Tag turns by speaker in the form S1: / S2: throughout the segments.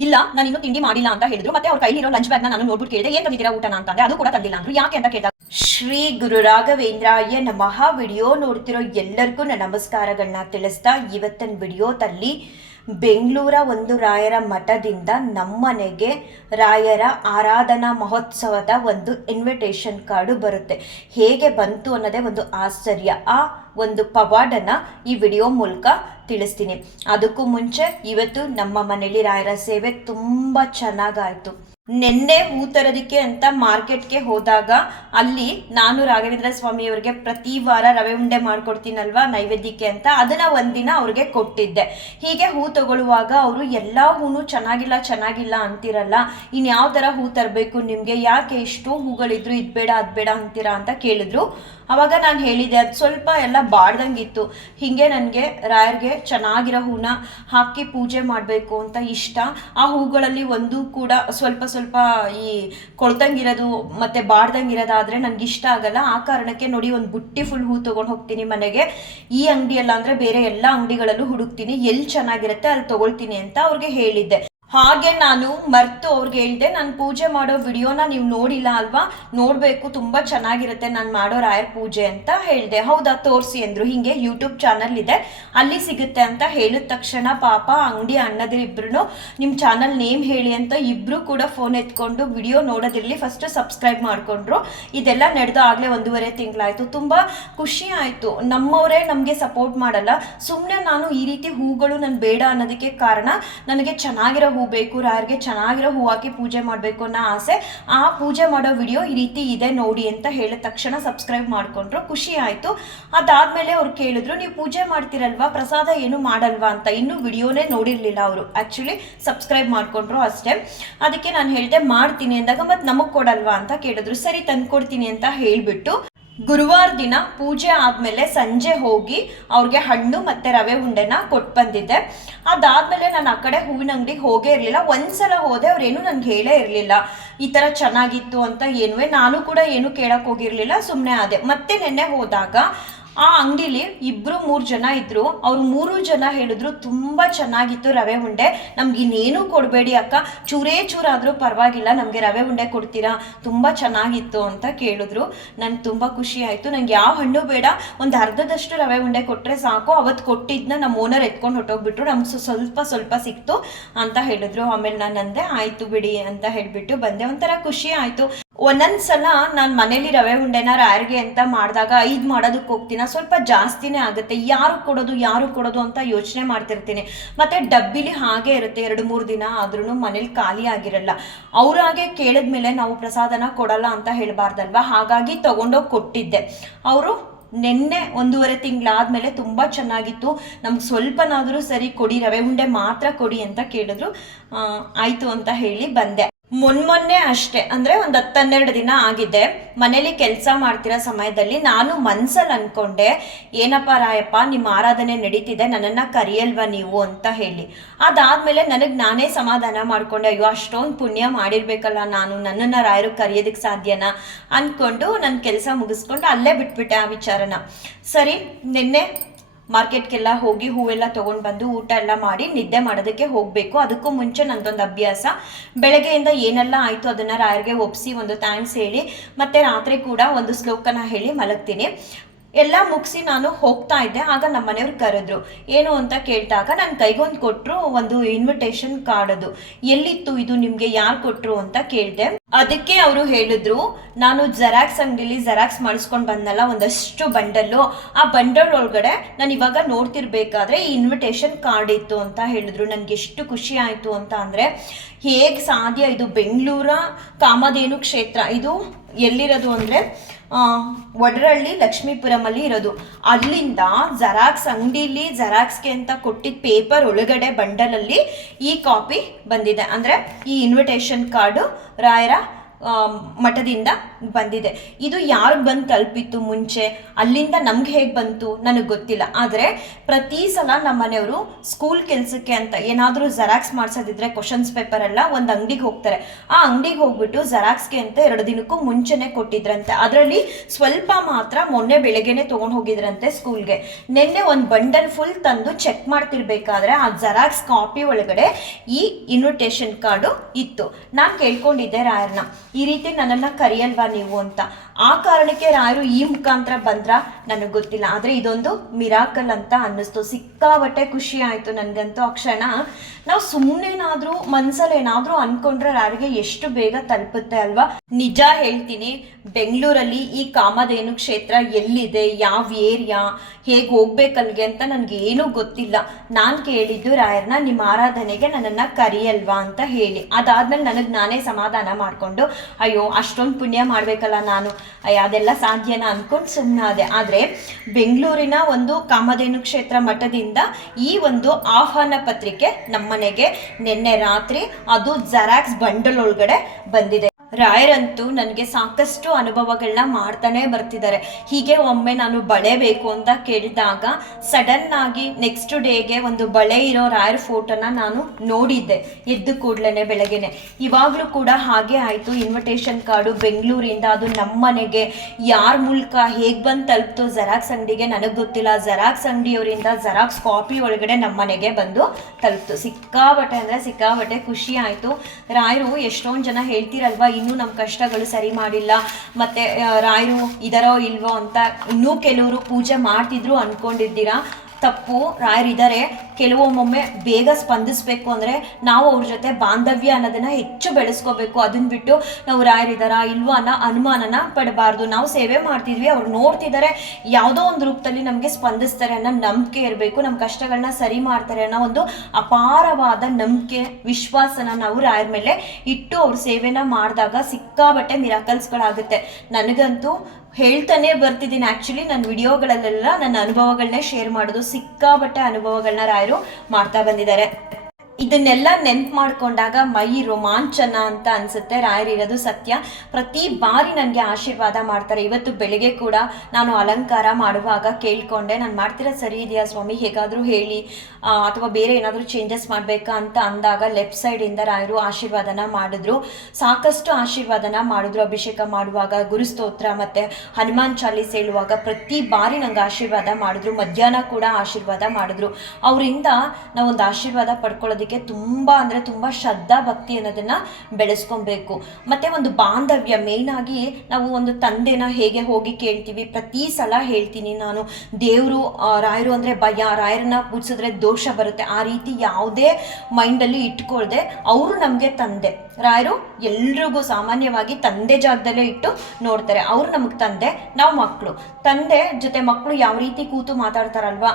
S1: ಇಲ್ಲ, ನಾನು ಇನ್ನೂ ತಿಂಡಿ ಮಾಡಿಲ್ಲ ಅಂತ ಹೇಳಿದ್ರು, ಮತ್ತೆ ಅವ್ರ ಕೈಲಿರೋ ಲಂಚ್ ಬ್ಯಾಗ್ ನಾನು ನೋಡ್ಬಿಟ್ಟು ಕೇಳಿದೆ, ಏನ್ ತಂದಿದ್ದೀರಾ ಊಟನ ಅಂತಂದ್ರೆ ಅದು. ಕೂಡ ತಂದಿಲ್ಲ ಅಂದ್ರು. ಯಾಕೆ ಅಂತ ಕೇಳಿದಾಗ, ಶ್ರೀ ಗುರು ರಾಘವೇಂದ್ರಾಯ ನಮಃ ವಿಡಿಯೋ ನೋಡ್ತಿರೋ ಎಲ್ಲರಿಗೂ ನನ್ನ ನಮಸ್ಕಾರಗಳನ್ನ ತಿಳಿಸ್ತಾ ಇವತ್ತಿನ ವಿಡಿಯೋದಲ್ಲಿ ಬೆಂಗಳೂರ ಒಂದು ರಾಯರ ಮಠದಿಂದ ನಮ್ಮನೆಗೆ ರಾಯರ ಆರಾಧನಾ ಮಹೋತ್ಸವದ ಒಂದು ಇನ್ವಿಟೇಷನ್ ಕಾರ್ಡು ಬರುತ್ತೆ. ಹೇಗೆ ಬಂತು ಅನ್ನೋದೇ ಒಂದು ಆಶ್ಚರ್ಯ. ಆ ಒಂದು ಪವಾಡನ ಈ ವಿಡಿಯೋ ಮೂಲಕ ತಿಳಿಸ್ತೀನಿ. ಅದಕ್ಕೂ ಮುಂಚೆ ಇವತ್ತು ನಮ್ಮ ಮನೇಲಿ ರಾಯರ ಸೇವೆ ತುಂಬ ಚೆನ್ನಾಗಾಯ್ತು. ನಿನ್ನೆ ಹೂ ತರೋದಕ್ಕೆ ಅಂತ ಮಾರ್ಕೆಟ್ಗೆ ಹೋದಾಗ ಅಲ್ಲಿ ನಾನು ರಾಘವೇಂದ್ರ ಸ್ವಾಮಿಯವ್ರಿಗೆ ಪ್ರತಿ ವಾರ ರವೆ ಉಂಡೆ ಮಾಡ್ಕೊಡ್ತೀನಲ್ವಾ ನೈವೇದ್ಯಕ್ಕೆ ಅಂತ ಅದನ್ನ ಒಂದಿನ ಅವ್ರಿಗೆ ಕೊಟ್ಟಿದ್ದೆ. ಹೀಗೆ ಹೂ ತಗೊಳ್ಳುವಾಗ ಅವರು ಎಲ್ಲ ಹೂನು ಚೆನ್ನಾಗಿಲ್ಲ ಚೆನ್ನಾಗಿಲ್ಲ ಅಂತಿರಲ್ಲ ಇನ್ ಯಾವ ಥರ ಹೂ ತರಬೇಕು ನಿಮಗೆ, ಯಾಕೆ ಇಷ್ಟು ಹೂಗಳಿದ್ರು ಇದು ಬೇಡ, ಅದು ಬೇಡ ಅಂತೀರಾ ಅಂತ ಕೇಳಿದ್ರು. ಅವಾಗ ನಾನು ಹೇಳಿದೆ, ಅದು ಸ್ವಲ್ಪ ಎಲ್ಲ ಬಾಡ್ದಂಗಿತ್ತು ಹೀಗೆ ನನಗೆ ರಾಯರ್ಗೆ ಚೆನ್ನಾಗಿರೋ ಹೂನ ಹಾಕಿ ಪೂಜೆ ಮಾಡಬೇಕು ಅಂತ ಇಷ್ಟ. ಆ ಹೂಗಳಲ್ಲಿ ಒಂದು ಕೂಡ ಸ್ವಲ್ಪ ಸ್ವಲ್ಪ ಈ ಕೊಳ್ತಂಗಿರೋದು ಮತ್ತೆ ಬಾಡ್ದಂಗಿರೋದಾದ್ರೆ ನನಗೆ ಇಷ್ಟ ಆಗಲ್ಲ. ಆ ಕಾರಣಕ್ಕೆ ನೋಡಿ ಒಂದು ಬುಟ್ಟಿ ಫುಲ್ ಹೂ ತೊಗೊಂಡು ಹೋಗ್ತೀನಿ ಮನೆಗೆ. ಈ ಅಂಗಡಿಯಲ್ಲ ಅಂದ್ರೆ ಬೇರೆ ಎಲ್ಲ ಅಂಗಡಿಗಳಲ್ಲೂ ಹುಡುಕ್ತೀನಿ. ಎಲ್ಲಿ ಚೆನ್ನಾಗಿರುತ್ತೆ ಅಲ್ಲಿ ತಗೊಳ್ತೀನಿ ಅಂತ ಅವ್ರಿಗೆ ಹೇಳಿದ್ದೆ. ಹಾಗೆ ನಾನು ಮರ್ತು ಅವ್ರಿಗೆ ಹೇಳಿದೆ, ನಾನು ಪೂಜೆ ಮಾಡೋ ವಿಡಿಯೋನ ನೀವು ನೋಡಿಲ್ಲ ಅಲ್ವಾ? ನೋಡಬೇಕು, ತುಂಬ ಚೆನ್ನಾಗಿರುತ್ತೆ ನಾನು ಮಾಡೋ ರಾಯರ್ ಪೂಜೆ ಅಂತ ಹೇಳಿದೆ. ಹೌದಾ, ತೋರಿಸಿ, ಅಂದರು. ಹಿಂಗೆ ಯೂಟ್ಯೂಬ್ ಚಾನಲ್ ಇದೆ. ಅಲ್ಲಿ ಸಿಗುತ್ತೆ ಅಂತ ಹೇಳಿದ ತಕ್ಷಣ ಪಾಪ ಅಂಗಡಿ ಅಣ್ಣದಿರಿಬ್ರು ನಿಮ್ಮ ಚಾನಲ್ ನೇಮ್ ಹೇಳಿ ಅಂತ ಇಬ್ಬರು ಕೂಡ ಫೋನ್ ಎತ್ಕೊಂಡು ವಿಡಿಯೋ ನೋಡೋದಿರಲಿ ಫಸ್ಟ್ ಸಬ್ಸ್ಕ್ರೈಬ್ ಮಾಡಿಕೊಂಡ್ರು. ಇದೆಲ್ಲ ನಡೆದು ಆಗಲೇ ಒಂದೂವರೆ ತಿಂಗಳಾಯಿತು. ತುಂಬ ಖುಷಿ ಆಯಿತು. ನಮ್ಮವರೇ ನಮಗೆ ಸಪೋರ್ಟ್ ಮಾಡಲ್ಲ. ಸುಮ್ಮನೆ ನಾನು ಈ ರೀತಿ ಹೂಗಳು ನಾನು ಬೇಡ ಅನ್ನೋದಕ್ಕೆ ಕಾರಣ, ನನಗೆ ಚೆನ್ನಾಗಿರೋ ಬೇಕು ರಾರ್ಗೆ ಚೆನ್ನಾಗಿರೋ ಹೂ ಹಾಕಿ ಪೂಜೆ ಮಾಡಬೇಕು ಅನ್ನೋ ಆಸೆ, ಆ ಪೂಜೆ ಮಾಡೋ ವಿಡಿಯೋ ಈ ರೀತಿ ಇದೆ ನೋಡಿ ಅಂತ ಹೇಳಿದ ತಕ್ಷಣ ಸಬ್ಸ್ಕ್ರೈಬ್ ಮಾಡ್ಕೊಂಡ್ರು, ಖುಷಿ ಆಯಿತು. ಅದಾದಮೇಲೆ ಅವ್ರು ಕೇಳಿದ್ರು, ನೀವು ಪೂಜೆ ಮಾಡ್ತೀರಲ್ವಾ? ಪ್ರಸಾದ ಏನು ಮಾಡಲ್ವಾ? ಅಂತ. ಇನ್ನೂ ವಿಡಿಯೋನೇ ನೋಡಿರಲಿಲ್ಲ ಅವರು. ಆ್ಯಕ್ಚುಲಿ ಸಬ್ಸ್ಕ್ರೈಬ್ ಮಾಡ್ಕೊಂಡ್ರು ಅಷ್ಟೇ. ಅದಕ್ಕೆ ನಾನು ಹೇಳಿದೆ, ಮಾಡ್ತೀನಿ ಅಂದಾಗ, ಮತ್ತು ನಮಗೆ ಕೊಡಲ್ವಾ? ಅಂತ ಕೇಳಿದ್ರು. ಸರಿ, ತಂದ್ಕೊಡ್ತೀನಿ ಅಂತ ಹೇಳಿಬಿಟ್ಟು ಗುರುವಾರ ದಿನ ಪೂಜೆ ಆದಮೇಲೆ ಸಂಜೆ ಹೋಗಿ ಅವ್ರಿಗೆ ಹಣ್ಣು ಮತ್ತು ರವೆ ಉಂಡೆನ ಕೊಟ್ಟು ಬಂದಿದ್ದೆ. ಅದಾದಮೇಲೆ ನಾನು ಆ ಕಡೆ ಹೂವಿನ ಅಂಗಡಿಗೆ ಹೋಗೇ ಇರಲಿಲ್ಲ. ಒಂದ್ಸಲ ಹೋದೆ ಅವ್ರೇನು ನನಗೆ ಹೇಳೇ ಇರಲಿಲ್ಲ. ಈ ಥರ ಚೆನ್ನಾಗಿತ್ತು ಅಂತ ಏನುವೆ. ನಾನು ಕೂಡ ಏನು ಕೇಳೋಕ್ಕೋಗಿರಲಿಲ್ಲ ಸುಮ್ಮನೆ ಆದೆ. ಮತ್ತೆ ನೆನ್ನೆ ಹೋದಾಗ ಆ ಅಂಗಡಿಲಿ ಇಬ್ರು ಮೂರು ಜನ ಇದ್ರು. ಅವ್ರು ಮೂರು ಜನ ಹೇಳಿದ್ರು, ತುಂಬಾ ಚೆನ್ನಾಗಿತ್ತು ರವೆ ಉಂಡೆ. ನಮ್ಗೆ ಇನ್ನೇನು ಕೊಡಬೇಡಿ ಅಕ್ಕ. ಚೂರೇ ಚೂರಾದರೂ ಪರವಾಗಿಲ್ಲ, ನಮಗೆ ರವೆ ಉಂಡೆ ಕೊಡ್ತೀರಾ? ತುಂಬಾ ಚೆನ್ನಾಗಿತ್ತು ಅಂತ ಕೇಳಿದ್ರು. ನನ್ಗೆ ತುಂಬಾ ಖುಷಿ ಆಯ್ತು. ನಂಗೆ ಯಾವ ಹಣ್ಣು ಬೇಡ. ಒಂದು ಅರ್ಧದಷ್ಟು ರವೆ ಉಂಡೆ ಕೊಟ್ಟರೆ ಸಾಕು. ಅವತ್ತು ಕೊಟ್ಟಿದ್ನ ನಮ್ಮ ಓನರ್ ಎತ್ಕೊಂಡು ಹೊಟ್ಟೋಗ್ಬಿಟ್ರು ನಮ್ಗೆ ಸ್ವಲ್ಪ ಸ್ವಲ್ಪ ಸಿಕ್ತು ಅಂತ ಹೇಳಿದ್ರು. ಆಮೇಲೆ ನಾನು ಅಂದೆ, ಆಯ್ತು ಬಿಡಿ ಅಂತ ಹೇಳಿಬಿಟ್ಟು ಬಂದೆ. ಒಂಥರ ಖುಷಿ ಆಯ್ತು. ಒಂದೊಂದ್ಸಲ ನಾನು ಮನೇಲಿ ರವೆ ಉಂಡೆನ ರಾಯರ್ಗೆ ಅಂತ ಮಾಡಿದಾಗ ಐದು ಮಾಡೋದಕ್ಕೆ ಹೋಗ್ತೀನ, ಸ್ವಲ್ಪ ಜಾಸ್ತಿನೇ ಆಗುತ್ತೆ, ಯಾರು ಕೊಡೋದು ಯಾರು ಕೊಡೋದು ಅಂತ ಯೋಚನೆ ಮಾಡ್ತಿರ್ತೀನಿ. ಮತ್ತೆ ಡಬ್ಬಿಲಿ ಹಾಗೆ ಇರುತ್ತೆ, ಎರಡು ಮೂರು ದಿನ ಆದ್ರೂ ಮನೇಲಿ ಖಾಲಿ ಆಗಿರಲ್ಲ. ಅವ್ರಾಗೆ ಕೇಳಿದ್ಮೇಲೆ ನಾವು ಪ್ರಸಾದನ ಕೊಡಲ್ಲ ಅಂತ ಹೇಳಬಾರ್ದಲ್ವಾ? ಹಾಗಾಗಿ ತಗೊಂಡೋಗಿ ಕೊಟ್ಟಿದ್ದೆ. ಅವರು ನಿನ್ನೆ ಒಂದೂವರೆ ತಿಂಗಳಾದ್ಮೇಲೆ ತುಂಬ ಚೆನ್ನಾಗಿತ್ತು. ನಮ್ಗೆ ಸ್ವಲ್ಪನಾದರೂ ಸರಿ ಕೊಡಿ, ರವೆ ಉಂಡೆ ಮಾತ್ರ ಕೊಡಿ ಅಂತ ಕೇಳಿದ್ರು. ಆಯ್ತು ಅಂತ ಹೇಳಿ ಬಂದೆ. ಮೊನ್ಮೊನ್ನೆ ಅಷ್ಟೇ, ಅಂದ್ರೆ ಒಂದು ಹತ್ತನ್ನೆರಡು ದಿನ ಆಗಿದೆ ಮನೇಲಿ ಕೆಲಸ ಮಾಡ್ತಿರೋ ಸಮಯದಲ್ಲಿ ನಾನು ಮನ್ಸಲ್ಲಿ ಅನ್ಕೊಂಡೆ, ಏನಪ್ಪ ರಾಯಪ್ಪ, ನಿಮ್ಮ ಆರಾಧನೆ ನಡೀತಿದೆ, ನನ್ನನ್ನ ಕರೆಯಲ್ವಾ ನೀವು? ಅಂತ ಹೇಳಿ. ಅದಾದ್ಮೇಲೆ ನನಗೆ ನಾನೇ ಸಮಾಧಾನ ಮಾಡ್ಕೊಂಡೆ, ಅಯ್ಯೋ, ಅಷ್ಟೊಂದು ಪುಣ್ಯ ಮಾಡಿರ್ಬೇಕಲ್ಲ ನಾನು, ನನ್ನನ್ನು ರಾಯರು ಕರೆಯೋದಕ್ಕೆ ಸಾಧ್ಯನಾ? ಅಂದ್ಕೊಂಡು ನನ್ನ ಕೆಲಸ ಮುಗಿಸ್ಕೊಂಡು ಅಲ್ಲೇ ಬಿಟ್ಬಿಟ್ಟೆ ಆ ವಿಚಾರನ. ಸರಿ, ನಿನ್ನೆ ಮಾರ್ಕೆಟ್ಗೆಲ್ಲ ಹೋಗಿ ಹೂವೆಲ್ಲ ತೊಗೊಂಡು ಬಂದು ಊಟ ಎಲ್ಲ ಮಾಡಿ ನಿದ್ದೆ ಮಾಡೋದಕ್ಕೆ ಹೋಗಬೇಕು. ಅದಕ್ಕೂ ಮುಂಚೆ ನಂದೊಂದು ಅಭ್ಯಾಸ. ಬೆಳಗ್ಗೆಯಿಂದ ಏನೆಲ್ಲ ಆಯಿತು ಅದನ್ನು ರಾಯರ್ಗೆ ಒಪ್ಪಿಸಿ ಒಂದು ಥ್ಯಾಂಕ್ಸ್ ಹೇಳಿ, ಮತ್ತು ರಾತ್ರಿ ಕೂಡ ಒಂದು ಶ್ಲೋಕನ ಹೇಳಿ ಮಲಗ್ತೀನಿ. ಎಲ್ಲ ಮುಗಿಸಿ ನಾನು ಹೋಗ್ತಾ ಇದ್ದೆ, ಆಗ ನಮ್ಮ ಮನೆಯವ್ರು ಕರೆದ್ರು, ಏನು ಅಂತ ಕೇಳಿದಾಗ ನನ್ನ ಕೈಗೊಂದು ಕೊಟ್ಟರು ಒಂದು ಇನ್ವಿಟೇಷನ್ ಕಾರ್ಡ್ ಅದು. ಎಲ್ಲಿತ್ತು ಇದು ನಿಮಗೆ, ಯಾರು ಕೊಟ್ಟರು ಅಂತ ಕೇಳಿದೆ. ಅದಕ್ಕೆ ಅವರು ಹೇಳಿದ್ರು, ನಾನು ಜೆರಾಕ್ಸ್ ಅಂಗಡಿಲಿ ಜೆರಾಕ್ಸ್ ಮಾಡಿಸ್ಕೊಂಡು ಬಂದಲ್ಲ ಒಂದಷ್ಟು ಬಂಡಲ್ಲು. ಆ ಬಂಡಲ್ ಒಳಗಡೆ ನಾನು ಇವಾಗ ನೋಡ್ತಿರ್ಬೇಕಾದ್ರೆ ಈ ಇನ್ವಿಟೇಷನ್ ಕಾರ್ಡ್ ಇತ್ತು ಅಂತ ಹೇಳಿದ್ರು. ನನಗೆ ಎಷ್ಟು ಖುಷಿ ಆಯಿತು ಅಂತ ಅಂದರೆ, ಹೇಗೆ ಸಾಧ್ಯ ಇದು ಬೆಂಗಳೂರ ಕಾಮಧೇನು ಕ್ಷೇತ್ರ? ಇದು ಎಲ್ಲಿರೋದು ಅಂದರೆ ವಡರಳ್ಳಿ, ಲಕ್ಷ್ಮೀಪುರಮಲ್ಲಿ ಇರೋದು. ಅಲ್ಲಿಂದ ಜರಾಕ್ಸ್ ಅಂಗಡಿಲಿ ಜರಾಕ್ಸ್ಗೆ ಅಂತ ಕೊಟ್ಟಿದ್ದ ಪೇಪರ್ ಒಳಗಡೆ ಬಂಡಲಲ್ಲಿ ಈ ಕಾಪಿ ಬಂದಿದೆ. ಅಂದರೆ ಈ ಇನ್ವಿಟೇಷನ್ ಕಾರ್ಡು ರಾಯರ ಮಠದಿಂದ ಬಂದಿದೆ. ಇದು ಯಾರು ಬಂದು ತಲುಪಿತ್ತು ಮುಂಚೆ? ಅಲ್ಲಿಂದ ನಮ್ಗೆ ಹೇಗೆ ಬಂತು? ನನಗೆ ಗೊತ್ತಿಲ್ಲ. ಆದರೆ ಪ್ರತಿ ಸಲ ನಮ್ಮ ಮನೆಯವರು ಸ್ಕೂಲ್ ಕೆಲಸಕ್ಕೆ ಅಂತ ಏನಾದರೂ ಜೆರಾಕ್ಸ್ ಮಾಡಿಸೋದಿದ್ರೆ ಕ್ವಶನ್ಸ್ ಪೇಪರ್ ಎಲ್ಲ ಒಂದು ಅಂಗಡಿಗೆ ಹೋಗ್ತಾರೆ. ಆ ಅಂಗಡಿಗೆ ಹೋಗ್ಬಿಟ್ಟು ಜೆರಾಕ್ಸ್ಗೆ ಅಂತ ಎರಡು ದಿನಕ್ಕೂ ಮುಂಚೆನೆ ಕೊಟ್ಟಿದ್ರಂತೆ. ಅದರಲ್ಲಿ ಸ್ವಲ್ಪ ಮಾತ್ರ ಮೊನ್ನೆ ಬೆಳಗ್ಗೆನೆ ತೊಗೊಂಡು ಹೋಗಿದ್ರಂತೆ ಸ್ಕೂಲ್ಗೆ ನಿನ್ನೆ ಒಂದು ಬಂಡಲ್ ಫುಲ್ ತಂದು ಚೆಕ್ ಮಾಡ್ತಿರ್ಬೇಕಾದ್ರೆ ಆ ಜೆರಾಕ್ಸ್ ಕಾಪಿ ಒಳಗಡೆ ಈ ಇನ್ವಿಟೇಷನ್ ಕಾರ್ಡು ಇತ್ತು. ನಾನು ಕೇಳ್ಕೊಂಡಿದ್ದೆ ರಾಯರ್ನ. ಈ ರೀತಿ ನನ್ನನ್ನು ಕರೆಯಲ್ವಾ ನೀವು ಅಂತ. ಆ ಕಾರಣಕ್ಕೆ ರಾಯರು ಈ ಮುಖಾಂತರ ಬಂದ್ರ ನನಗೆ ಗೊತ್ತಿಲ್ಲ. ಆದರೆ ಇದೊಂದು ಮಿರಾಕಲ್ ಅಂತ ಅನ್ನಿಸ್ತು. ಸಿಕ್ಕಾಬಟ್ಟೆ ಖುಷಿ ಆಯಿತು ನನಗಂತೂ ಆ ಕ್ಷಣ. ನಾವು ಸುಮ್ಮನೆನಾದರೂ ಮನಸ್ಸಲ್ಲಿ ಏನಾದರೂ ಅಂದ್ಕೊಂಡ್ರೆ ಯಾರಿಗೆ ಎಷ್ಟು ಬೇಗ ತಲುಪುತ್ತೆ ಅಲ್ವಾ? ನಿಜ ಹೇಳ್ತೀನಿ, ಬೆಂಗಳೂರಲ್ಲಿ ಈ ಕಾಮಧೇನು ಕ್ಷೇತ್ರ ಎಲ್ಲಿದೆ? ಯಾವ ಏರಿಯಾ? ಹೇಗೆ ಹೋಗ್ಬೇಕಲ್ಗೆ ಅಂತ ನನಗೆ ಏನೂ ಗೊತ್ತಿಲ್ಲ. ನಾನು ಕೇಳಿದ್ದು ರಾಯರ್ನ ನಿಮ್ಮ ಆರಾಧನೆಗೆ ನನ್ನನ್ನು ಕರಿಯಲ್ವಾ ಅಂತ ಹೇಳಿ. ಅದಾದ್ಮೇಲೆ ನನಗೆ ನಾನೇ ಸಮಾಧಾನ ಮಾಡಿಕೊಂಡು, ಅಯ್ಯೋ, ಅಷ್ಟೊಂದು ಪುಣ್ಯ ಮಾಡಬೇಕಲ್ಲ ನಾನು. ಅದೆಲ್ಲ ಸಾಧ್ಯನಾ ಅಂದ್ಕೊಂಡು ಸುಮ್ಮನಾದೆ ಆದರೆ ಬೆಂಗಳೂರಿನ ಒಂದು ಕಾಮಧೇನು ಕ್ಷೇತ್ರ ಮಠದಿಂದ ಈ ಒಂದು ಆಹ್ವಾನ ಪತ್ರಿಕೆ ನಮ್ಮನೆಗೆ ನಿನ್ನೆ ರಾತ್ರಿ ಅದು ಜೆರಾಕ್ಸ್ ಬಂಡಲ್ ಒಳಗಡೆ ಬಂದಿದೆ. ರಾಯರಂತೂ ನನಗೆ ಸಾಕಷ್ಟು ಅನುಭವಗಳನ್ನ ಮಾಡ್ತಾನೆ ಬರ್ತಿದ್ದಾರೆ. ಹೀಗೆ ಒಮ್ಮೆ ನಾನು ಬಳೆ ಬೇಕು ಅಂತ ಕೇಳಿದಾಗ ಸಡನ್ ಆಗಿ ನೆಕ್ಸ್ಟ್ ಡೇಗೆ ಒಂದು ಬಳೆ ಇರೋ ರಾಯರ್ ಫೋಟೋನ ನಾನು ನೋಡಿದ್ದೆ, ಎದ್ದು ಕೂಡ್ಲೇ ಬೆಳಗ್ಗೆನೆ. ಇವಾಗಲೂ ಕೂಡ ಹಾಗೆ ಆಯಿತು. ಇನ್ವಿಟೇಷನ್ ಕಾರ್ಡು ಬೆಂಗಳೂರಿಂದ ಅದು ನಮ್ಮನೆಗೆ, ಯಾರ ಮೂಲಕ, ಹೇಗೆ ಬಂದು ತಲುಪ್ತು ಜೆರಾಕ್ಸ್ ಅಂಗಡಿಗೆ ನನಗೆ ಗೊತ್ತಿಲ್ಲ. ಜೆರಾಕ್ಸ್ ಅಂಗಡಿಯವರಿಂದ ಜೆರಾಕ್ಸ್ ಕಾಪಿ ಒಳಗಡೆ ನಮ್ಮನೆಗೆ ಬಂದು ತಲುಪ್ತು. ಸಿಕ್ಕಾಬಟ್ಟೆ ಅಂದರೆ ಸಿಕ್ಕಾಬಟ್ಟೆ ಖುಷಿ ಆಯಿತು. ರಾಯರು ಎಷ್ಟೊಂದು ಜನ ಹೇಳ್ತಿರಲ್ವಾ ಇನ್ನೂ ನಮ್ಮ ಕಷ್ಟಗಳು ಸರಿ ಮಾಡಿಲ್ಲ. ಮತ್ತೆ ರಾಯರು ಇದರೋ ಇಲ್ವೋ ಅಂತ ಇನ್ನೂ ಕೆಲವರು ಪೂಜೆ ಮಾಡ್ತಿದ್ರು ಅಂದ್ಕೊಂಡಿದ್ದೀರಾ ತಪ್ಪು ರಾಯರಿದ್ದಾರೆ. ಕೆಲವೊಮ್ಮೊಮ್ಮೆ ಬೇಗ ಸ್ಪಂದಿಸಬೇಕು ಅಂದರೆ ನಾವು ಅವ್ರ ಜೊತೆ ಬಾಂಧವ್ಯ ಅನ್ನೋದನ್ನು ಹೆಚ್ಚು ಬೆಳೆಸ್ಕೋಬೇಕು. ಅದನ್ನ ಬಿಟ್ಟು ನಾವು ರಾಯರಿದ್ದಾರಾ ಇಲ್ವೋ ಅನ್ನೋ ಅನುಮಾನನ ಪಡಬಾರ್ದು. ನಾವು ಸೇವೆ ಮಾಡ್ತಿದ್ವಿ, ಅವ್ರು ನೋಡ್ತಿದ್ದಾರೆ ಯಾವುದೋ ಒಂದು ರೂಪದಲ್ಲಿ ನಮಗೆ ಸ್ಪಂದಿಸ್ತಾರೆ ಅನ್ನೋ ನಂಬಿಕೆ ಇರಬೇಕು. ನಮ್ಮ ಕಷ್ಟಗಳನ್ನ ಸರಿ ಮಾಡ್ತಾರೆ ಅನ್ನೋ ಒಂದು ಅಪಾರವಾದ ನಂಬಿಕೆ, ವಿಶ್ವಾಸನ ನಾವು ರಾಯರ ಮೇಲೆ ಇಟ್ಟು ಅವ್ರ ಸೇವೆನ ಮಾಡಿದಾಗ ಸಿಕ್ಕಾಬಟ್ಟೆ ಮಿರಾಕಲ್ಸ್ಗಳಾಗುತ್ತೆ. ನನಗಂತೂ ಹೇಳ್ತಾನೆ ಬರ್ತಿದ್ದೀನಿ. ಆ್ಯಕ್ಚುಲಿ ನನ್ನ ವಿಡಿಯೋಗಳಲ್ಲೆಲ್ಲ ನನ್ನ ಅನುಭವಗಳನ್ನೇ ಶೇರ್ ಮಾಡೋದು ಸಿಕ್ಕಾಬಟ್ಟೆ ಅನುಭವಗಳನ್ನ ರಾಯರು ಮಾಡ್ತಾ ಬಂದಿದ್ದಾರೆ. ಇದನ್ನೆಲ್ಲ ನೆನ್ಪು ಮಾಡ್ಕೊಂಡಾಗ ಮೈ ರೋಮಾಂಚನ ಅಂತ ಅನ್ಸುತ್ತೆ. ರಾಯರಿರೋದು ಸತ್ಯ. ಪ್ರತಿ ಬಾರಿ ನನಗೆ ಆಶೀರ್ವಾದ ಮಾಡ್ತಾರೆ. ಇವತ್ತು ಬೆಳಿಗ್ಗೆ ಕೂಡ ನಾನು ಅಲಂಕಾರ ಮಾಡುವಾಗ ಕೇಳ್ಕೊಂಡೆ. ನಾನು ಮಾಡ್ತಿರೋ ಸರಿ ಇದೆಯಾ ಸ್ವಾಮಿ? ಹೇಗಾದರೂ ಹೇಳಿ. ಅಥವಾ ಬೇರೆ ಏನಾದರೂ ಚೇಂಜಸ್ ಮಾಡಬೇಕಾ? ಅಂತ ಅಂದಾಗ ಲೆಫ್ಟ್ ಸೈಡಿಂದ ರಾಯರು ಆಶೀರ್ವಾದನ ಮಾಡಿದ್ರು. ಸಾಕಷ್ಟು ಆಶೀರ್ವಾದನ ಮಾಡಿದ್ರು ಅಭಿಷೇಕ ಮಾಡುವಾಗ ಗುರುಸ್ತೋತ್ರ ಮತ್ತು ಹನುಮಾನ್ ಚಾಲೀಸ್ ಹೇಳುವಾಗ. ಪ್ರತಿ ಬಾರಿ ನಂಗೆ ಆಶೀರ್ವಾದ ಮಾಡಿದ್ರು. ಮಧ್ಯಾಹ್ನ ಕೂಡ ಆಶೀರ್ವಾದ ಮಾಡಿದ್ರು. ಅವರಿಂದ ನಾವೊಂದು ಆಶೀರ್ವಾದ ಪಡ್ಕೊಳ್ಳೋದಕ್ಕೆ ತುಂಬ ಅಂದರೆ ತುಂಬ ಶ್ರದ್ಧಾ ಭಕ್ತಿ ಅನ್ನೋದನ್ನು ಬೆಳೆಸ್ಕೊಬೇಕು. ಮತ್ತು ಒಂದು ಬಾಂಧವ್ಯ ಮೇಯ್ನ್ ಆಗಿ ನಾವು ಒಂದು ತಂದೆನ ಹೇಗೆ ಹೋಗಿ ಕೇಳ್ತೀವಿ, ಪ್ರತಿ ಸಲ ಹೇಳ್ತೀನಿ ನಾನು. ದೇವರು ರಾಯರು ಅಂದರೆ ಭಯ, ರಾಯರನ್ನ ಪೂಜಿಸಿದ್ರೆ ದೋಷ ಬರುತ್ತೆ. ಆ ರೀತಿ ಯಾವುದೇ ಮೈಂಡಲ್ಲಿ ಇಟ್ಕೊಳ್ದೆ ಅವರು ನಮಗೆ ತಂದೆ. ರಾಯರು ಎಲ್ರಿಗೂ ಸಾಮಾನ್ಯವಾಗಿ ತಂದೆ ಜಾಗದಲ್ಲೇ ಇಟ್ಟು ನೋಡ್ತಾರೆ. ಅವ್ರು ನಮಗೆ ತಂದೆ, ನಾವು ಮಕ್ಕಳು ತಂದೆ ಜೊತೆ ಮಕ್ಕಳು ಯಾವ ರೀತಿ ಕೂತು ಮಾತಾಡ್ತಾರಲ್ವಾ?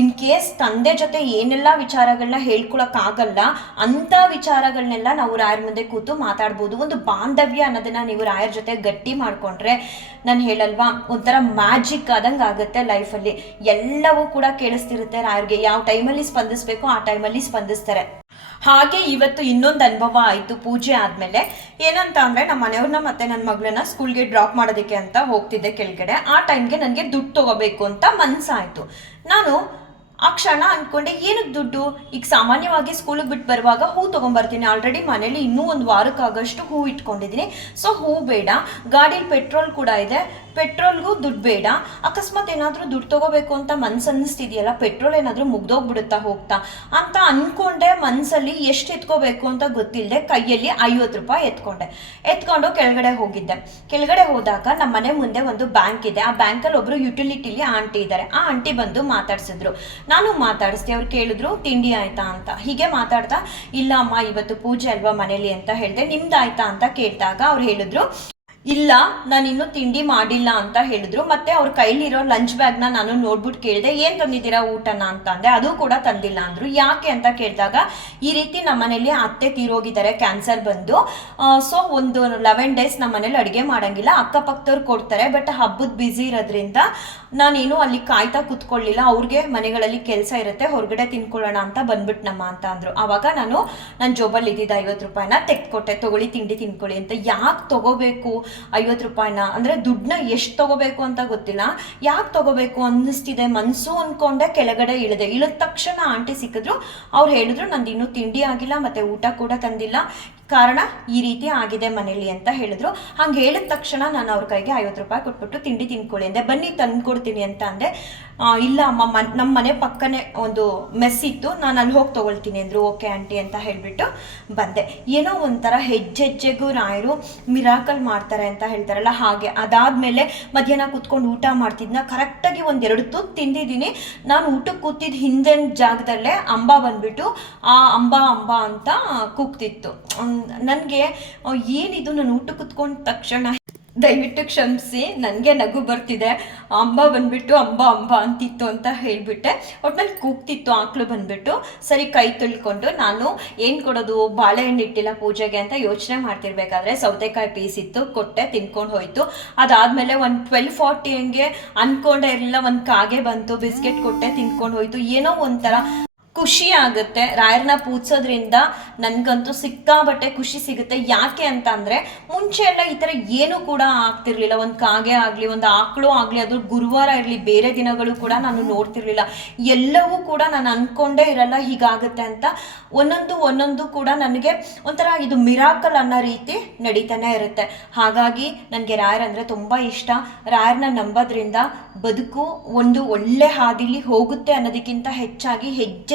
S1: ಇನ್ ಕೇಸ್ ತಂದೆ ಜೊತೆ ಏನೆಲ್ಲ ವಿಚಾರಗಳನ್ನ ಹೇಳ್ಕೊಳಕ್ಕಾಗಲ್ಲ ಅಂಥ ವಿಚಾರಗಳನ್ನೆಲ್ಲ ನಾವು ರಾಯರ ಮುಂದೆ ಕೂತು ಮಾತಾಡ್ಬೋದು. ಒಂದು ಬಾಂಧವ್ಯ ಅನ್ನೋದನ್ನ ನೀವು ರಾಯರ ಜೊತೆ ಗಟ್ಟಿ ಮಾಡ್ಕೊಂಡ್ರೆ ನಾನು ಹೇಳಲ್ವಾ, ಒಂಥರ ಮ್ಯಾಜಿಕ್ ಆದಂಗೆ ಆಗುತ್ತೆ ಲೈಫಲ್ಲಿ. ಎಲ್ಲವೂ ಕೂಡ ಕೇಳಿಸ್ತಿರುತ್ತೆ ರಾಯರ್ಗೆ. ಯಾವ ಟೈಮಲ್ಲಿ ಸ್ಪಂದಿಸ್ಬೇಕು ಆ ಟೈಮಲ್ಲಿ ಸ್ಪಂದಿಸ್ತಾರೆ. ಹಾಗೆ ಇವತ್ತು ಇನ್ನೊಂದು ಅನುಭವ ಆಯಿತು ಪೂಜೆ ಆದಮೇಲೆ. ಏನಂತ ಅಂದರೆ ನಮ್ಮ ಮನೆಯವ್ರನ್ನ ಮತ್ತೆ ನನ್ನ ಮಗಳನ್ನ ಸ್ಕೂಲ್ಗೆ ಡ್ರಾಪ್ ಮಾಡೋದಕ್ಕೆ ಅಂತ ಹೋಗ್ತಿದ್ದೆ ಕೆಳಗಡೆ. ಆ ಟೈಮ್ಗೆ ನನಗೆ ದುಡ್ಡು ತಗೋಬೇಕು ಅಂತ ಮನಸ್ಸಾಯಿತು ನಾನು ಆ ಕ್ಷಣ ಅಂದ್ಕೊಂಡೆ ಏನಕ್ಕೆ ದುಡ್ಡು? ಈಗ ಸಾಮಾನ್ಯವಾಗಿ ಸ್ಕೂಲಿಗೆ ಬಿಟ್ಟು ಬರುವಾಗ ಹೂ ತೊಗೊಂಬರ್ತೀನಿ. ಆಲ್ರೆಡಿ ಮನೇಲಿ ಇನ್ನೂ ಒಂದು ವಾರಕ್ಕಾಗಷ್ಟು ಹೂ ಇಟ್ಕೊಂಡಿದ್ದೀನಿ. ಸೊ ಹೂ ಬೇಡ. ಗಾಡೀಲಿ ಪೆಟ್ರೋಲ್ ಕೂಡ ಇದೆ. ಪೆಟ್ರೋಲ್ಗೂ ದುಡ್ಡು ಬೇಡ. ಅಕಸ್ಮಾತ್ ಏನಾದರೂ ದುಡ್ಡು ತೊಗೋಬೇಕು ಅಂತ ಮನ್ಸು ಅನ್ನಿಸ್ತಿದೆಯಲ್ಲ ಪೆಟ್ರೋಲ್ ಏನಾದರೂ ಮುಗ್ದೋಗ್ಬಿಡುತ್ತಾ ಹೋಗ್ತಾ? ಅಂತ ಅಂದ್ಕೊಂಡೆ ಮನಸ್ಸಲ್ಲಿ ಎಷ್ಟು ಎತ್ಕೋಬೇಕು ಅಂತ ಗೊತ್ತಿಲ್ಲದೆ ಕೈಯಲ್ಲಿ ಐವತ್ತು ರೂಪಾಯಿ ಎತ್ಕೊಂಡೆ. ಎತ್ಕೊಂಡು ಕೆಳಗಡೆ ಹೋಗಿದ್ದೆ. ಕೆಳಗಡೆ ಹೋದಾಗ ನಮ್ಮ ಮನೆ ಮುಂದೆ ಒಂದು ಬ್ಯಾಂಕ್ ಇದೆ. ಆ ಬ್ಯಾಂಕಲ್ಲಿ ಒಬ್ಬರು ಯುಟಿಲಿಟಿಲಿ ಆಂಟಿ ಇದ್ದಾರೆ. ಆ ಆಂಟಿ ಬಂದು ಮಾತಾಡ್ಸಿದ್ರು. ನಾನು ಮಾತಾಡಿಸ್ದೆ, ಅವ್ರು ಕೇಳಿದ್ರು, ತಿಂಡಿ ಆಯ್ತಾ ಅಂತ. ಹೀಗೆ ಮಾತಾಡ್ತಾ ಇಲ್ಲ ಅಮ್ಮ ಇವತ್ತು ಪೂಜೆ ಅಲ್ವಾ ಮನೇಲಿ? ಅಂತ ಹೇಳಿದೆ ನಿಮ್ದು ಆಯ್ತಾ ಅಂತ ಕೇಳಿದಾಗ ಅವ್ರು ಹೇಳಿದ್ರು ಇಲ್ಲ, ನಾನು ಇನ್ನೂ ತಿಂಡಿ ಮಾಡಿಲ್ಲ ಅಂತ ಹೇಳಿದ್ರು, ಮತ್ತೆ ಅವ್ರ ಕೈಲಿರೋ ಲಂಚ್ ಬ್ಯಾಗ್ನ ನಾನು ನೋಡ್ಬಿಟ್ಟು ಕೇಳಿದೆ, ಏನು ತಂದಿದ್ದೀರಾ ಊಟನ? ಅಂತ ಅಂದೆ ಅದು ಕೂಡ ತಂದಿಲ್ಲ, ಅಂದ್ರು. ಯಾಕೆ ಅಂತ ಕೇಳಿದಾಗ, ಈ ರೀತಿ ನಮ್ಮ ಮನೇಲಿ ಅತ್ತೆ ತೀರೋಗಿದ್ದಾರೆ ಕ್ಯಾನ್ಸರ್ ಬಂದು. ಸೊ ಒಂದು ಲೆವೆನ್ ಡೇಸ್ ನಮ್ಮ ಮನೇಲಿ ಅಡುಗೆ ಮಾಡಂಗಿಲ್ಲ, ಅಕ್ಕಪಕ್ಕದವ್ರು ಕೊಡ್ತಾರೆ ಬಟ್ ಹಬ್ಬದ ಬ್ಯುಸಿ ಇರೋದ್ರಿಂದ ನಾನೇನು ಅಲ್ಲಿ ಕಾಯ್ತಾ ಕುತ್ಕೊಳ್ಳಿಲ್ಲ. ಅವ್ರಿಗೆ ಮನೆಗಳಲ್ಲಿ ಕೆಲಸ ಇರುತ್ತೆ, ಹೊರಗಡೆ ತಿನ್ಕೊಳ್ಳೋಣ ಅಂತ ಬಂದ್ಬಿಟ್ಟು ನಮ್ಮ ಅಂತ ಅಂದರು. ಆವಾಗ ನಾನು ನನ್ನ ಜೋಬಲ್ಲಿ ಇದ್ದಿದ್ದ ಐವತ್ತು ರೂಪಾಯಿನ ತೆಗೆದುಕೊಟ್ಟೆ, ತಗೊಳ್ಳಿ, ತಿಂಡಿ ತಿನ್ಕೊಳ್ಳಿ, ಅಂತ ಯಾಕೆ ತಗೋಬೇಕು? ಐವತ್ತು ರೂಪಾಯಿನ, ಅಂದರೆ ದುಡ್ಡನ್ನ ಎಷ್ಟು ತಗೋಬೇಕು ಅಂತ ಗೊತ್ತಿಲ್ಲ. ಯಾಕೆ ತಗೋಬೇಕು ಅನ್ನಿಸ್ತಿದೆ ಮನಸ್ಸು ಅಂದ್ಕೊಂಡೆ ಕೆಳಗಡೆ ಇಳಿದೆ. ಇಳಿದ ತಕ್ಷಣ ಆಂಟಿ ಸಿಕ್ಕಿದ್ರು, ಅವ್ರು ಹೇಳಿದ್ರು, ನಂದು ಇನ್ನೂ ತಿಂಡಿ ಆಗಿಲ್ಲ, ಮತ್ತೆ ಊಟ ಕೂಡ ತಂದಿಲ್ಲ. ಕಾರಣ ಈ ರೀತಿ ಆಗಿದೆ ಮನೇಲಿ, ಅಂತ ಹೇಳಿದ್ರು. ಹಂಗೆ ಹೇಳಿದ ತಕ್ಷಣ ನಾನು ಅವ್ರ ಕೈಗೆ ಐವತ್ತು ರೂಪಾಯಿ ಕೊಟ್ಬಿಟ್ಟು, ತಿಂಡಿ ತಿನ್ಕೊಳ್ಳಿ ಅಂದೆ. ಬನ್ನಿ ತಂದು ಕೊಡ್ತೀನಿ ಅಂತ ಅಂದೆ. ಇಲ್ಲ, ಅಮ್ಮ, ಮನ್ ನಮ್ಮ ಮನೆ ಪಕ್ಕನೇ ಒಂದು ಮೆಸ್ ಇತ್ತು. ನಾನು ಅಲ್ಲಿ ಹೋಗಿ ತೊಗೊಳ್ತೀನಿ ಅಂದರು ಓಕೆ ಆಂಟಿ ಅಂತ ಹೇಳಿಬಿಟ್ಟು ಬಂದೆ. ಏನೋ ಒಂಥರ ಹೆಜ್ಜೆಜ್ಜೆಗೂ ರಾಯರು ಮಿರಾಕಲ್ ಮಾಡ್ತಾರೆ ಅಂತ ಹೇಳ್ತಾರಲ್ಲ, ಹಾಗೆ. ಅದಾದಮೇಲೆ ಮಧ್ಯಾಹ್ನ ಕೂತ್ಕೊಂಡು ಊಟ ಮಾಡ್ತಿದ್ನ. ಕರೆಕ್ಟಾಗಿ ಒಂದೆರಡು ತುತ್ತು ತಿಂದಿದ್ದೀನಿ. ನಾನು ಊಟಕ್ಕೆ ಕೂತಿದ್ದ ಹಿಂದಿನ ಜಾಗದಲ್ಲೇ ಅಂಬ ಬಂದ್ಬಿಟ್ಟು, ಆ ಅಂಬ ಅಂಬ ಅಂತ ಕೂಗ್ತಿತ್ತು. ನನಗೆ ಏನಿದು? ನಾನು ಊಟಕ್ಕೆ ಕೂತ್ಕೊಂಡ ತಕ್ಷಣ ದಯವಿಟ್ಟು ಕ್ಷಮಿಸಿ, ನನಗೆ ನಗು ಬರ್ತಿದೆ. ಅಂಬ ಬಂದ್ಬಿಟ್ಟು, ಅಂಬ ಅಂಬ ಅಂತಿತ್ತು ಅಂತ ಹೇಳಿಬಿಟ್ಟೆ. ಒಟ್ನಲ್ಲಿ ಕೂಗ್ತಿತ್ತು ಆಕಳು ಬಂದ್ಬಿಟ್ಟು. ಸರಿ, ಕೈ ತುಳ್ಕೊಂಡು ನಾನು ಏನು ಕೊಡೋದು, ಬಾಳೆಹಣ್ಣು ಇಟ್ಟಿಲ್ಲ ಪೂಜೆಗೆ ಅಂತ ಯೋಚನೆ ಮಾಡ್ತಿರ್ಬೇಕಾದ್ರೆ ಸೌತೆಕಾಯಿ ಪೀಸ್ ಇತ್ತು, ಕೊಟ್ಟೆ, ತಿನ್ಕೊಂಡು ಹೋಯಿತು. ಅದಾದಮೇಲೆ ಒಂದು ಟ್ವೆಲ್ ಫಾರ್ಟಿ ಹಂಗೆ ಅನ್ಕೊಂಡೇ ಇರಲಿಲ್ಲ, ಒಂದು ಕಾಗೆ ಬಂತು, ಬಿಸ್ಕೆಟ್ ಕೊಟ್ಟೆ, ತಿನ್ಕೊಂಡು ಹೋಯ್ತು. ಏನೋ ಒಂಥರ ಖುಷಿ ಆಗುತ್ತೆ. ರಾಯರ್ನ ಪೂಜಿಸೋದ್ರಿಂದ ನನಗಂತೂ ಸಿಕ್ಕಾಬಟ್ಟೆ ಖುಷಿ ಸಿಗುತ್ತೆ. ಯಾಕೆ ಅಂತ ಅಂದರೆ ಮುಂಚೆ ಎಲ್ಲ ಈ ಥರ ಏನೂ ಕೂಡ ಆಗ್ತಿರ್ಲಿಲ್ಲ. ಒಂದು ಕಾಗೆ ಆಗಲಿ, ಒಂದು ಆಕಳು ಆಗಲಿ, ಅದು ಗುರುವಾರ ಇರಲಿ, ಬೇರೆ ದಿನಗಳು ಕೂಡ ನಾನು ನೋಡ್ತಿರ್ಲಿಲ್ಲ. ಎಲ್ಲವೂ ಕೂಡ ನಾನು ಅಂದ್ಕೊಂಡೇ ಇರಲ್ಲ ಹೀಗಾಗುತ್ತೆ ಅಂತ. ಒಂದೊಂದು ಒಂದೊಂದು ಕೂಡ ನನಗೆ ಒಂಥರ ಇದು ಮಿರಾಕಲ್ ಅನ್ನೋ ರೀತಿ ನಡೀತಾನೆ ಇರುತ್ತೆ. ಹಾಗಾಗಿ ನನಗೆ ರಾಯರ್ ಅಂದರೆ ತುಂಬ ಇಷ್ಟ. ರಾಯರ್ನ ನಂಬೋದ್ರಿಂದ ಬದುಕು ಒಂದು ಒಳ್ಳೆ ಹಾದಿಲಿ ಹೋಗುತ್ತೆ ಅನ್ನೋದಕ್ಕಿಂತ ಹೆಚ್ಚಾಗಿ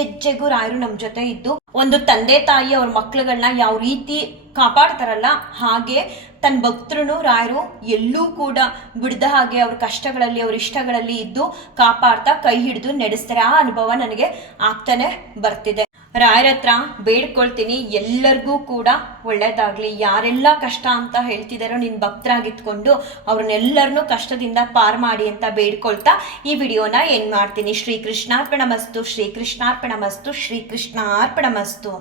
S1: ಹೆಜ್ಜೆಜ್ಜೆಗೂ ರಾಯರು ನಮ್ಮ ಜೊತೆ ಇದ್ದು, ಒಂದು ತಂದೆ ತಾಯಿ ಅವ್ರ ಮಕ್ಳುಗಳನ್ನ ಯಾವ ರೀತಿ ಕಾಪಾಡ್ತಾರಲ್ಲ, ಹಾಗೆ ತನ್ನ ಭಕ್ತರು ರಾಯರು ಎಲ್ಲೂ ಕೂಡ ಬಿಡದ ಹಾಗೆ ಅವ್ರ ಕಷ್ಟಗಳಲ್ಲಿ, ಅವ್ರ ಇಷ್ಟಗಳಲ್ಲಿ ಇದ್ದು ಕಾಪಾಡ್ತಾ ಕೈ ಹಿಡಿದು ನಡೆಸ್ತಾರೆ. ಆ ಅನುಭವ ನನಗೆ ಆಗ್ತಾನೆ ಬರ್ತಿದೆ. ರಾಯರ ಹತ್ರ ಬೇಡ್ಕೊಳ್ತೀನಿ, ಎಲ್ಲರಿಗೂ ಕೂಡ ಒಳ್ಳೆಯದಾಗಲಿ ಯಾರೆಲ್ಲ ಕಷ್ಟ ಅಂತ ಹೇಳ್ತಿದಾರೋ ನಿನ್ನ ಭಕ್ತರಾಗಿತ್ಕೊಂಡು ಅವ್ರನ್ನೆಲ್ಲರನ್ನೂ ಕಷ್ಟದಿಂದ ಪಾರ್ ಮಾಡಿ ಅಂತ ಬೇಡ್ಕೊಳ್ತಾ ಈ ವಿಡಿಯೋನ ಏನ್ ಮಾಡ್ತೀನಿ? ಶ್ರೀ ಕೃಷ್ಣಾರ್ಪಣ ಮಸ್ತು ಶ್ರೀ ಕೃಷ್ಣಾರ್ಪಣ ಮಸ್ತು ಶ್ರೀ ಕೃಷ್ಣಾರ್ಪಣ ಮಸ್ತು